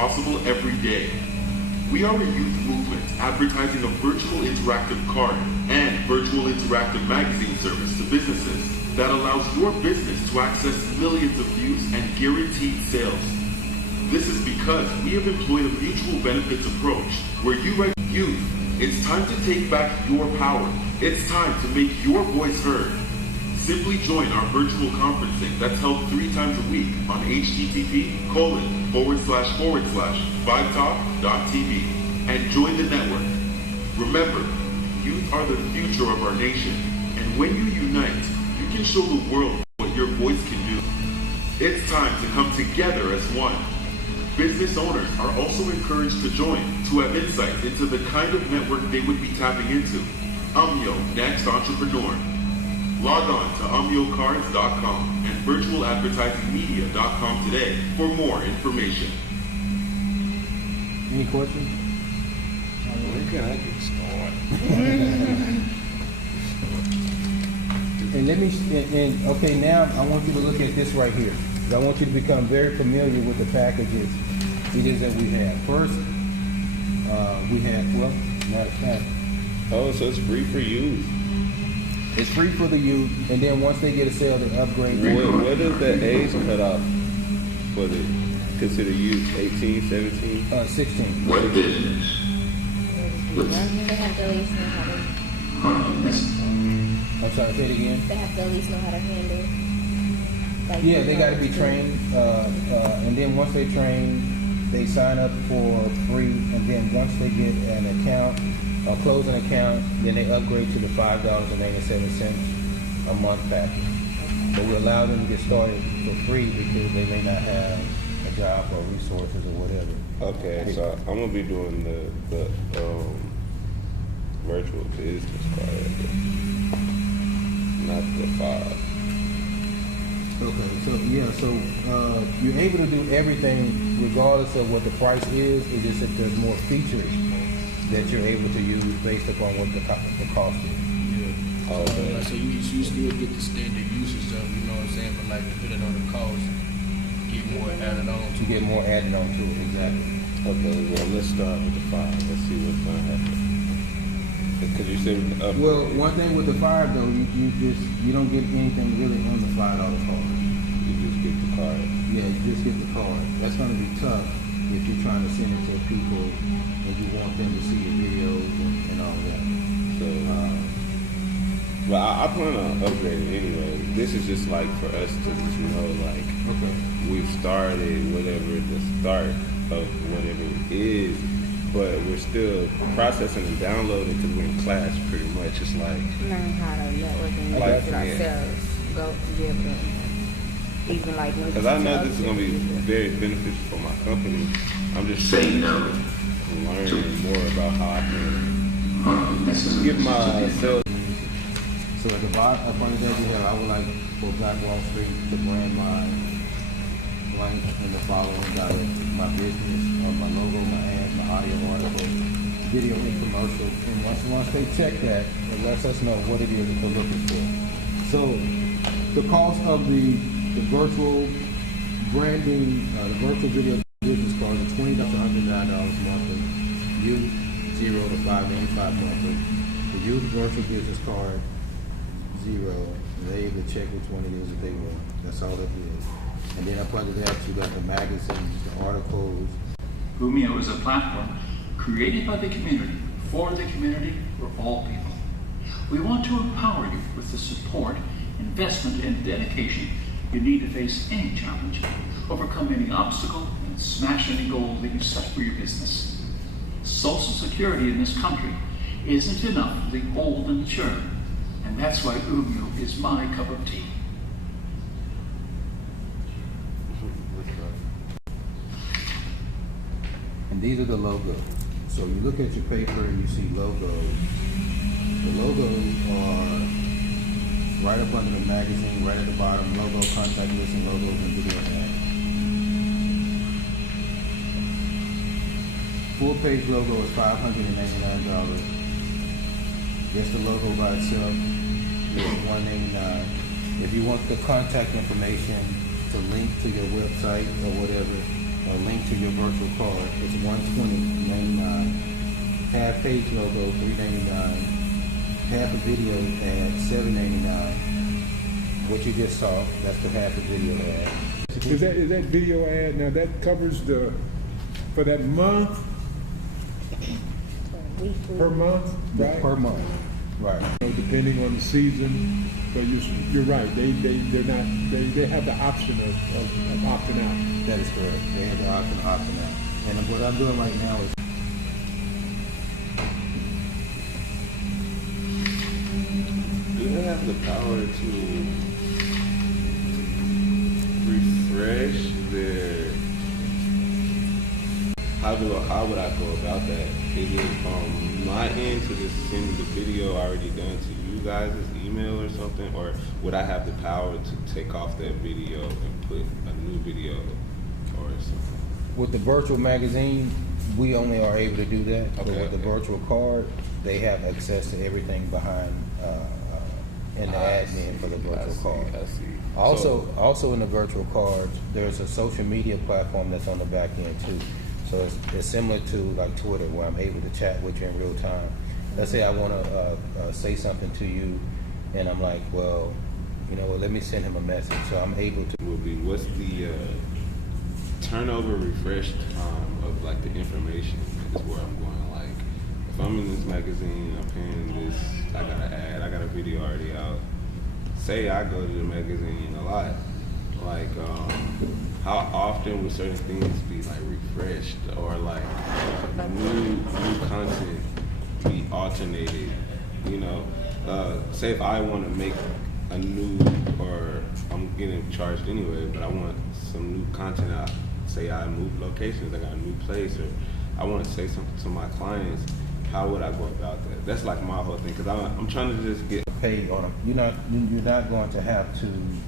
possible every day. We are a youth movement advertising a virtual interactive card and virtual interactive magazine service to businesses that allows your business to access millions of views and guaranteed sales. This is because we have employed a mutual benefits approach where you write youth. It's time to take back your power. It's time to make your voice heard. Simply join our virtual conferencing that's held 3 times a week on http://5talk.tv and join the network. Remember, youth are the future of our nation, and when you unite, you can show the world what your voice can do. It's time to come together as one. Business owners are also encouraged to join to have insight into the kind of network they would be tapping into. Your next entrepreneur. Log on to umyocards.com and virtualadvertisingmedia.com today for more information. Any questions? When can I get started? And okay, now I want you to look at this right here. I want you to become very familiar with the packages it is that we have. First, we have, well, matter of fact. Oh, so it's free for youth. It's free for the youth, and then once they get a sale, they upgrade. What is the age cutoff for the consider youth? 18, 17? 16. What business? They have to at least know how to. I'm sorry, say it again. They have to at least know how to handle. Like, Yeah, they got to be trained, and then once they train, they sign up for free, and then once they get an account, close an account, then they upgrade to the $5.87 a month package. But we allow them to get started for free because they may not have a job or resources or whatever. Okay, so I'm gonna be doing the virtual business card, not the 5. Okay, so yeah, so you're able to do everything regardless of what the price is. It's just that there's more features that you're able to use based upon what the cost is. Yeah. Okay. So you still get the standard usage of, you know what I'm saying, but like depending on the cost, get more added on to To get more added on to it, exactly. Okay, well let's start with the 5. Let's see what's gonna happen. Because you said Well, one thing with the $5 though, you don't get anything really on the $5 card. you just get the card. Yeah, you just get the card. That's going to be tough if you're trying to send it to people and you want them to see your videos and all that. So, well, I plan on upgrading anyway. This is just like for us to just know, like, Okay. we've started whatever the start of whatever it is, but we're still processing and downloading because we're in class pretty much. It's like learn how to network and Like, use it ourselves. Go to be able to even like know. because I know this is gonna be very beneficial for my company. I'm just Say trying no. to learn more about how I can give myself. So at the bottom, up under that, we have, I would like for Black Wall Street to brand my blank in the following directions: my business, my logo, my ads, my audio article, video infomercial. And once they check that, it lets us know what it is that they're looking for. So the cost of the virtual branding, the virtual video business card is $20 to $109 monthly. Youth, $0 to $5.95 monthly. The youth virtual business card, $0. They able to check which one it is that they want. That's all it is. And then up under that, you got the magazines, the articles. Vimeo is a platform created by the community, for the community, for all people. We want to empower you with the support, investment, and dedication you need to face any challenge, overcome any obstacle, and smash any goal that you set for your business. Social security in this country isn't enough for the old and mature, and that's why Vimeo is my cup of tea. And these are the logos. So you look at your paper and you see logos. The logos are right up under the magazine, right at the bottom, logo, contact listing, logos, and video ads. Full page logo is $599. Just the logo by itself is $189. If you want the contact information to link to your website or whatever, a link to your virtual card. It's $120.99. Half page logo $3.99. Half a video ad $7.99. What you just saw, that's the half a video ad. Is that video ad, now that covers for that month, per month, right? Per month, right. Depending on the season, but you're right, they have the option of opting out. That is correct. They have the option of opting out. And what I'm doing right now is do they have the power to refresh their? How would I go about that? Is it on my end to just send the video already done to you guys' email or something, or would I have the power to take off that video and put a new video or something? with the virtual magazine, we only are able to do that. Okay, But with the virtual card, they have access to everything behind in the admin for the virtual card. I see. Also in the virtual cards, there's a social media platform that's on the back end too. So it's similar to like Twitter, where I'm able to chat with you in real time. Let's say I want to say something to you, and I'm like, well, you know what? Let me send him a message. So I'm able to. What's the turnover refresh time of like the information? Is where I'm going. Like, if I'm in this magazine, I'm paying this. I got an ad. I got a video already out. Say I go to the magazine a lot. Like, how often would certain things be like refreshed or like new content be alternated? You know, say if I want to make a new, or I'm getting charged anyway, but I want some new content out. Say I move locations, I got a new place, or I want to say something to my clients. How would I go about that? That's like my whole thing, because I'm trying to just get pay on a, you're not going to have to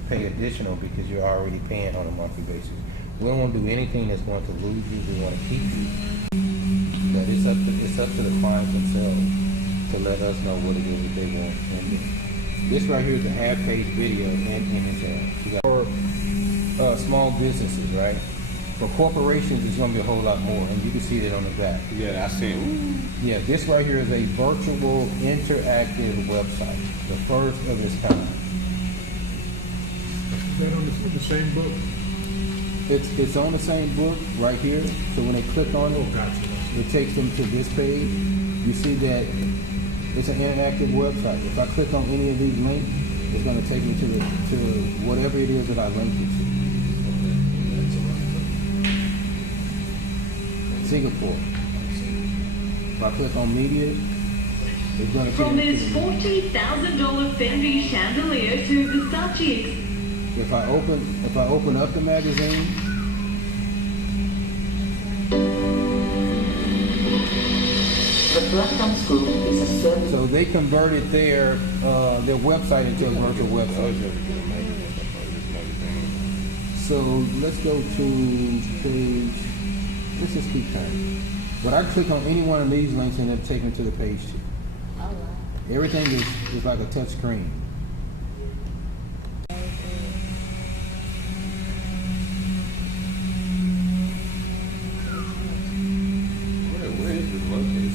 pay additional because you're already paying on a monthly basis. We don't want to do anything that's going to lose you. We want to keep you. But it's up to the clients themselves to let us know what it is that they want. And this right here is a half-page video and image ad. For small businesses, right? For corporations, it's going to be a whole lot more, and you can see that on the back. I seen. Yeah, this right here is a virtual interactive website, the first of its kind. Is that on the same book? It's on the same book right here. So when they click on it, it takes them to this page. You see that it's an interactive website. If I click on any of these links, it's going to take me to whatever it is that I linked it to. Singapore. If I click on media, it's going to From this $40,000 Fendi chandelier to Versace. If I open up the magazine, The Platinum School is a service. so they converted their website into a virtual website. So let's go to page. Let's just keep turning. But I click on any one of these links and it'll take me to the page two. Everything is like a touch screen. Where is this located?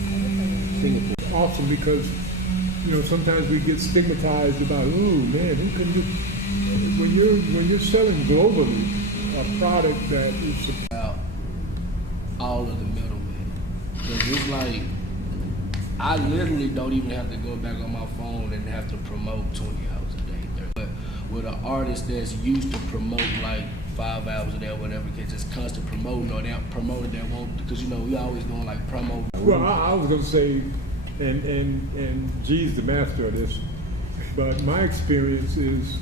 Singapore. Awesome, because sometimes we get stigmatized about, ooh man, who can you? When you're selling globally a product that is All of the middlemen. Because it's like, I literally don't even have to go back on my phone and have to promote 20 hours a day. But with an artist that's used to promote like 5 hours a day or whatever, it's just constant promoting, or they're promoting that won't, because we always doing like promo. well, I was going to say, and G's the master of this, but my experience is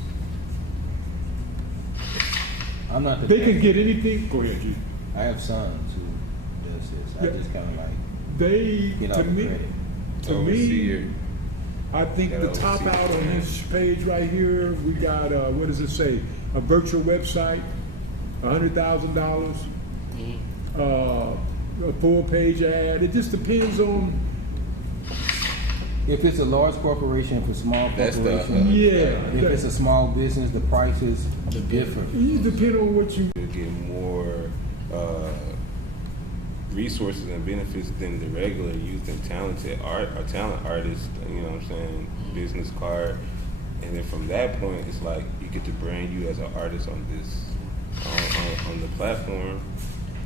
I'm not the they can get anything. Go ahead, G. I have sons who does this. I just kind of like They, get all to the me, credit. Overseer. I think the top out on this page right here, we got, what does it say? A virtual website, $100,000, a full page ad. It just depends on, If it's a large corporation, if it's a small That's the, corporation, if it's a it small business, the prices are different. depends on what you, to get more resources and benefits than the regular youth and talented talent artists. You know what I'm saying? Business card, and then from that point, it's like you get to brand you as an artist on this on the platform.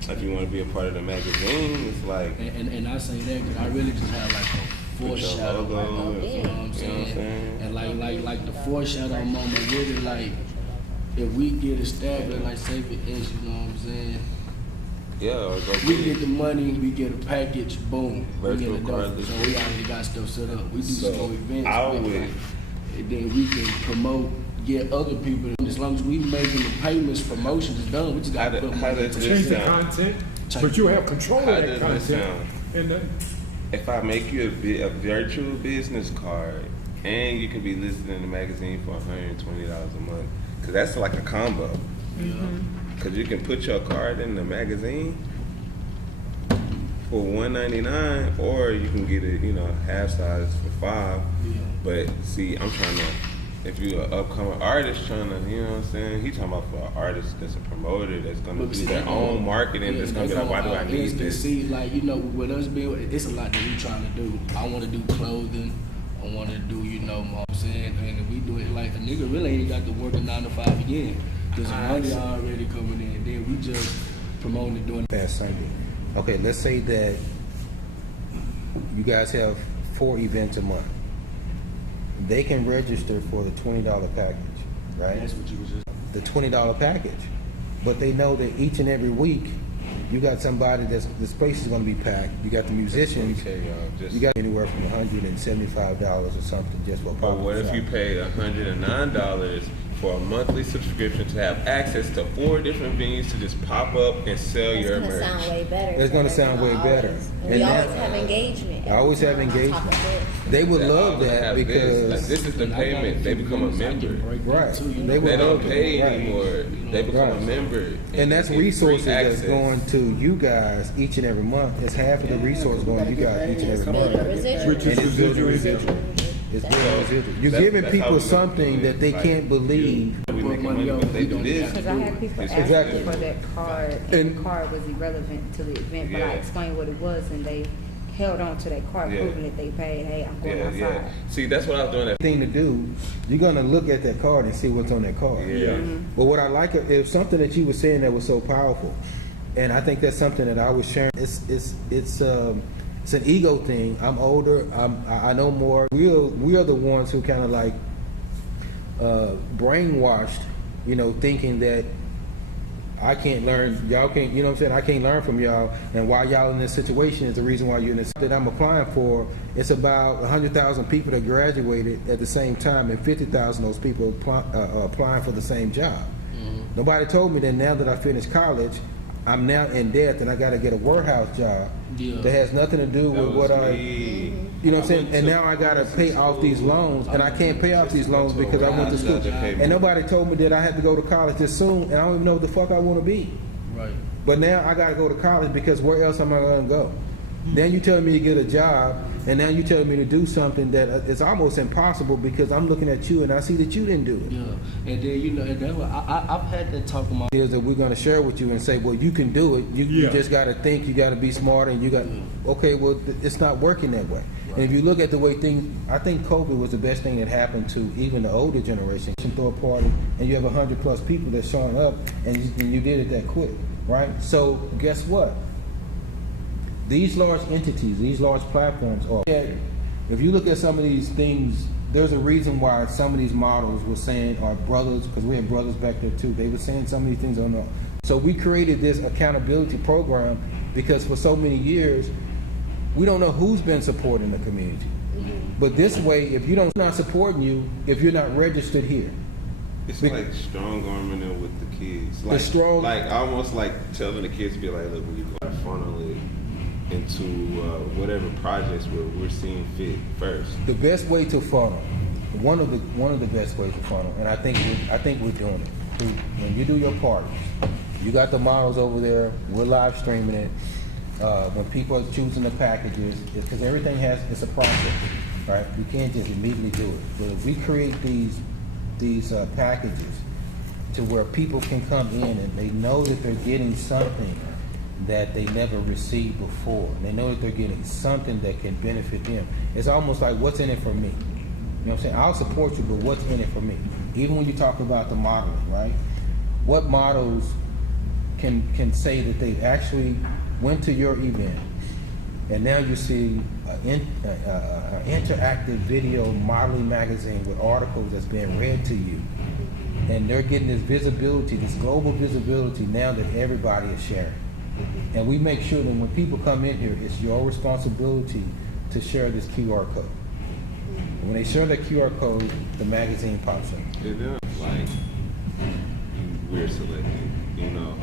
If you want to be a part of the magazine, it's like and I say that because I really just have like a foreshadow, you know what I'm saying? And like the foreshadow moment, really like if we get established, like say for instance, you know what I'm saying? Yeah, we get the money, we get a package, boom, we get a dope. Virtual So we already got stuff set up. We do So, some events, I and would- then we can promote, get other people. As long as we making the payments, promotions is done. We just got to put how money does into this Change the sound? content, but you have control How of that does content. this sound? And If I make you a virtual business card and you can be listed in the magazine for $120 a month, because that's like a combo. Because you can put your card in the magazine for $199, or you can get it, half size for $5. But see, I'm trying to. If you're an upcoming artist trying to, you know what I'm saying? He talking about for an artist that's a promoter that's gonna do their own marketing. That's gonna be like, why do I need this? See, like with us being, it's a lot that we trying to do. I want to do clothing. I want to do, what I'm saying? And if we do it like a nigga really ain't got to work a 9 to 5 again. There's money already coming in. Then we just promoting and doing. Past Sunday. Okay, let's say that you guys have 4 events a month. They can register for the $20 package, right? That's what you was just. The $20 package. But they know that each and every week, you got somebody the space is going to be packed. You got the musicians. You got anywhere from $175 or something just for a But what if you pay $109 for a monthly subscription to have access to 4 different venues to just pop up and sell your It's merch? gonna sound way better. It's gonna sound way better. And we always have engagement. I always have on top engagement. of it. They would love All that have because like, this is the payment. They become a member. right. They don't pay Right. anymore. They become a Right. member. And that's they get resources free that's access. going to you guys each and every month. It's half of the resources going to you guys each and It's every building month. residual. Which is And it's building residual. It's building residual. You're That's- giving that's how people we something do it. that they Like, can't believe. We making money, but they do this. Because I had people It's asking Exactly. for that card, and And- the card was irrelevant to the event, but I Yeah. explained what it was, and they held on to that card, Yeah. proving that they paid, hey, I'm going outside. Yeah. See, that's what I was doing. Thing to do, you're gonna look at that card and see what's on that card. Yeah. But what I like is something that you were saying that was so powerful, and I think that's something that I was sharing. It's an ego thing. I'm older. I know more. We are the ones who kind of like brainwashed, thinking that I can't learn, y'all can't, you know what I'm saying? I can't learn from y'all, and why y'all in this situation is the reason why you're in this. That I'm applying for, it's about 100,000 people that graduated at the same time, and 50,000 of those people are applying for the same job. Nobody told me that now that I finished college, I'm now in debt and I got to get a warehouse job that has nothing to do with what I, you know what I'm saying? And now I got to pay off these loans, and I can't pay off these loans because I went to school. And nobody told me that I had to go to college this soon, and I don't even know what the fuck I want to be. Right. But now I got to go to college because where else am I going to go? Then you tell me to get a job, and now you tell me to do something that is almost impossible because I'm looking at you and I see that you didn't do it. Yeah, and then and that's what I've had that talk about. Is that we're going to share with you and say, well, you can do it. You just got to think. You got to be smart, and you got. Okay, well, it's not working that way. Right. And if you look at the way things, I think COVID was the best thing that happened to even the older generation. You throw a party, and you have 100+ people that's showing up, and you did it that quick, right? So guess what? These large entities, these large platforms are. If you look at some of these things, there's a reason why some of these models were saying, our brothers, because we had brothers back there too, they were saying some of these things on the. So we created this accountability program because for so many years, we don't know who's been supporting the community. But this way, if you don't not supporting you, if you're not registered here. It's like strong arming them with the kids. The strong, like almost like telling the kids to be like, look, we're gonna funnel it into whatever projects we're seeing fit first. The best way to funnel, one of the best ways to funnel, and I think we're doing it. When you do your parties, you got the models over there. We're live streaming it. When people are choosing the packages, because everything it's a process, right? We can't just immediately do it. But if we create these packages to where people can come in and they know that they're getting something that they never received before. And they know that they're getting something that can benefit them. It's almost like, what's in it for me? You know what I'm saying? I'll support you, but what's in it for me? Even when you talk about the modeling, right? What models can say that they actually went to your event, and now you see an interactive video modeling magazine with articles that's being read to you, and they're getting this visibility, this global visibility now that everybody is sharing. And we make sure that when people come in here, it's your responsibility to share this QR code. When they share that QR code, the magazine pops up. It does. Like, we're selected, you know.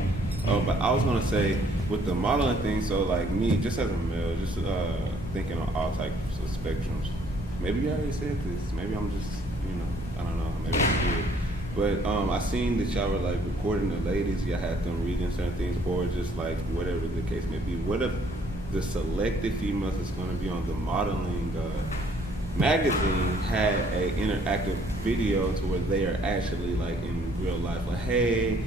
Oh, but I was gonna say with the modeling thing. So like me, just as a male, just thinking on all types of spectrums. Maybe you already said this. Maybe I'm just, you know, I don't know. Maybe I did. But I seen that y'all were like recording the ladies. Y'all had them reading certain things, or just like whatever the case may be. What if the selected females that's gonna be on the modeling magazine had a interactive video to where they are actually like in real life, like, hey,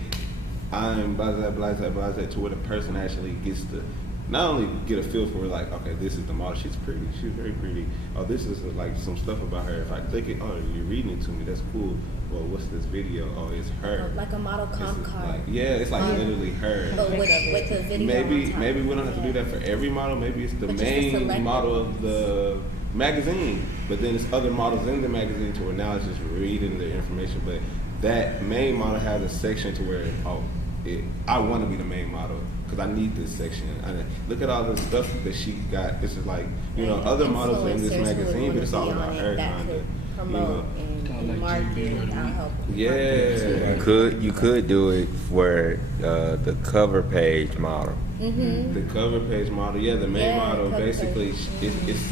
I'm blah blah blah blah blah, to where the person actually gets to not only get a feel for like, okay, this is the model, she's pretty, she's very pretty. Oh, this is like some stuff about her. If I click it, oh, you're reading it to me, that's cool. Well, what's this video? Oh, it's her. Like a model comp card. Like, yeah, it's like literally her. But with the video. Maybe we don't have to do that for every model. Maybe it's the main model of the magazine, but then there's other models in the magazine to where now it's just reading the information. But that main model has a section to where, I want to be the main model because I need this section. Look at all the stuff that she got. This is like, you know, other models in this magazine, but it's all about her kind of. Promote and market. I'll help. Yeah. You could do it for the cover page model. Mm-hmm. The cover page model, yeah, the main model. Basically, it's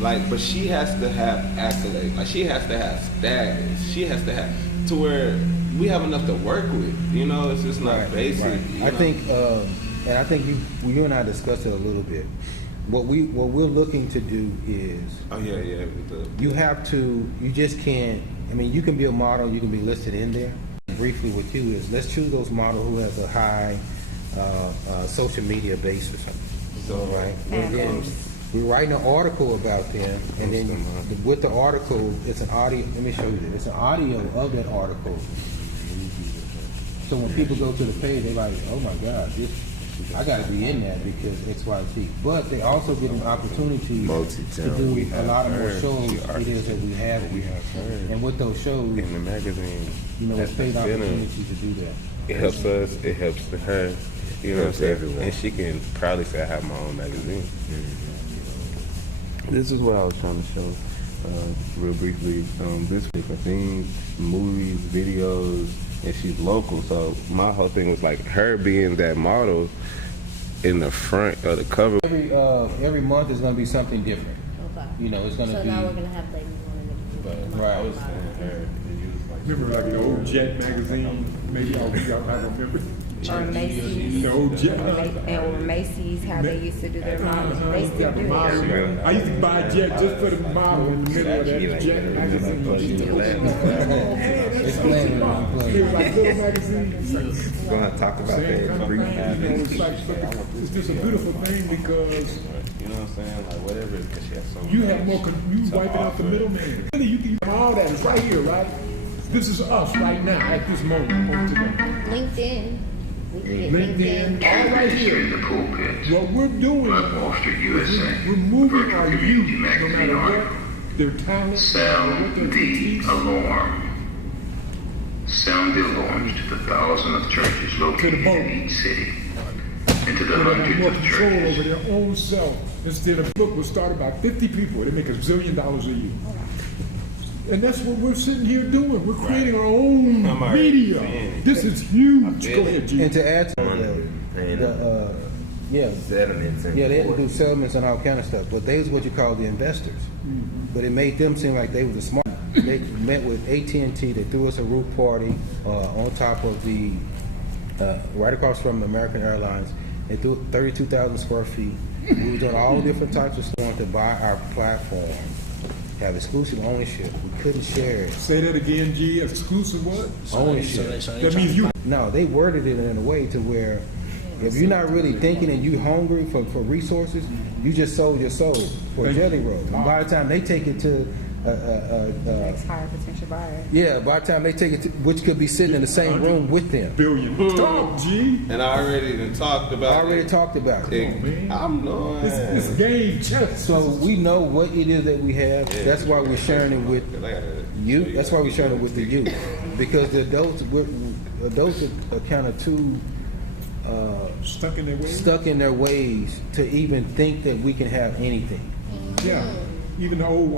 like, but she has to have accolades. Like, she has to have status. She has to have to where we have enough to work with. You know, it's just not basic. Right. I think, and I think you and I discussed it a little bit. What we're looking to do is, you just can't. I mean, you can be a model, you can be listed in there. Briefly, with you is, let's choose those models who has a high social media base or something. So, right, and then we're writing an article about them, and then with the article, it's an audio. Let me show you this. It's an audio of that article. So when people go to the page, they're like, "Oh my God, I got to be in that because XYZ." But they also get an opportunity to do a lot of more shows it is that we have. And with those shows in the magazine, you know, it's paid opportunity to do that. It helps us. It helps her. You know what I'm saying? And she can probably say, "I have my own magazine." This is what I was trying to show real briefly. This week, I think movies, videos, and she's local. So my whole thing was like her being that model in the front of the cover. Every month is going to be something different. Okay. You know, it's going to be. So now we're going to have ladies wanting to do Right. I was saying her. Remember like the old Jet magazine? Maybe y'all have a member. Or Macy's. The old Jet. Or Macy's, how they used to do their models. They still do it. I used to buy Jet just for the model in the middle of that Jet magazine. They were like little magazines. We're going to talk about that. It's just a beautiful thing because You know what I'm saying? Like whatever, because she has so you have more, you wiping out the middleman. You can all that. It's right here, right? This is us right now at this moment. LinkedIn. LinkedIn, all right here. What we're doing is we're moving our youth, no matter what their talent, Sound the alarm. Sound the alarm to the thousands of churches located in each city, and to the so they have hundreds more of control over churches. their own self. Instead, a book will start about 50 people. They make $1 zillion a year. And that's what we're sitting here doing. We're creating our own media. This is huge. Go ahead, G. And to add to that, they had to do settlements and all kind of stuff. But they was what you call the investors. Mm-hmm. But it made them seem like they were the smart. They met with AT&T. They threw us a roof party on top of the, right across from American Airlines. They threw 32,000 square feet. We were doing all different types of stuff to buy our platform. Have exclusive ownership. We couldn't share it. Say that again, G. Exclusive what? Ownership. That means you. No, they worded it in a way to where If you're not really thinking and you hungry for resources, you just sold your soul for a jelly roll. And by the time they take it to Next higher potential buyer. yeah, by the time they take it to, which could be sitting in the same room with them. Billion. Talk, G. And I already done talked about I already it. talked about it. Come on, man. I'm knowing. It's game chess. So we know what it is that we have. Yeah, That's why we're sharing it with you. That's why we're sharing it with the youth. Because the adults are kind of too Stuck in their ways. stuck in their ways to even think that we can have anything. Yeah. Even old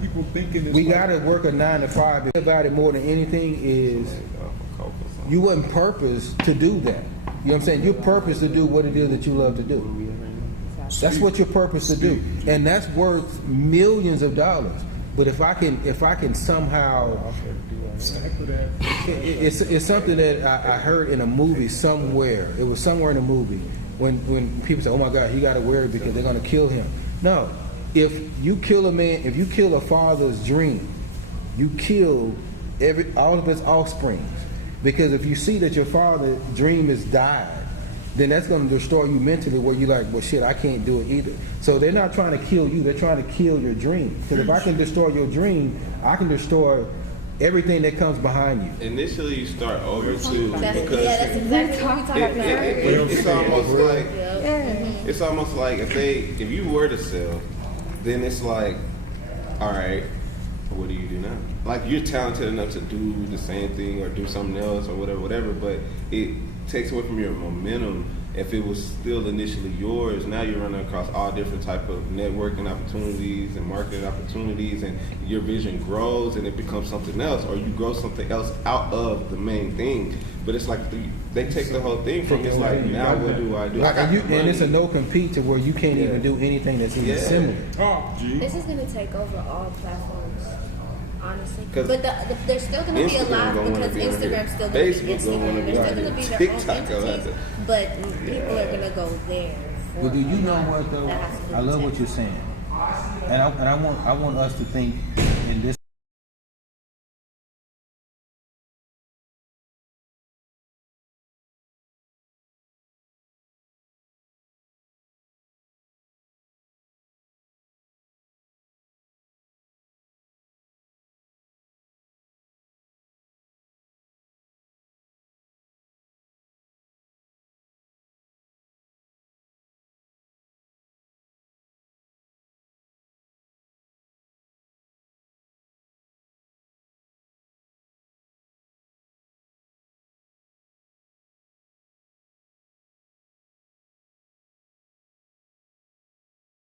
people thinking it's We like, gotta work a 9 to 5. About it more than anything is you wasn't purpose to do that. You know what I'm saying? Your purpose to do what it is that you love to do. That's what your purpose to do, and that's worth millions of dollars. But if I can somehow, it's something that I heard in a movie somewhere. It was somewhere in a movie when people say, "Oh my God, he got to wear it because they're gonna kill him." No, if you kill a man, if you kill a father's dream, you kill all of his offspring. Because if you see that your father's dream has died, then that's going to destroy you mentally where you're like, well, shit, I can't do it either. So they're not trying to kill you. They're trying to kill your dream. Because if I can destroy your dream, I can destroy everything that comes behind you. Initially, you start over too That's because exactly what we talking about. it's almost like it's almost like if you were to sell, then it's like, all right, what do you do now? Like you're talented enough to do the same thing or do something else or whatever, but it takes away from your momentum. If it was still initially yours, now you're running across all different type of networking opportunities and marketing opportunities, and your vision grows and it becomes something else, or you grow something else out of the main thing. But it's like they take the whole thing from it's like, now what do I do? And it's a no compete to where you can't even do anything that's even similar. Talk, G. This is going to take over all platforms, honestly. 'Cause But there's still going to be a lot Instagram gonna because be on here. Instagram's still going to be Facebook gonna wanna Instagram. be There's on still going to here. be their TikTok own gonna have entities, but people are going to go there. Well, do you know what though? I love what you're saying, and I want us to think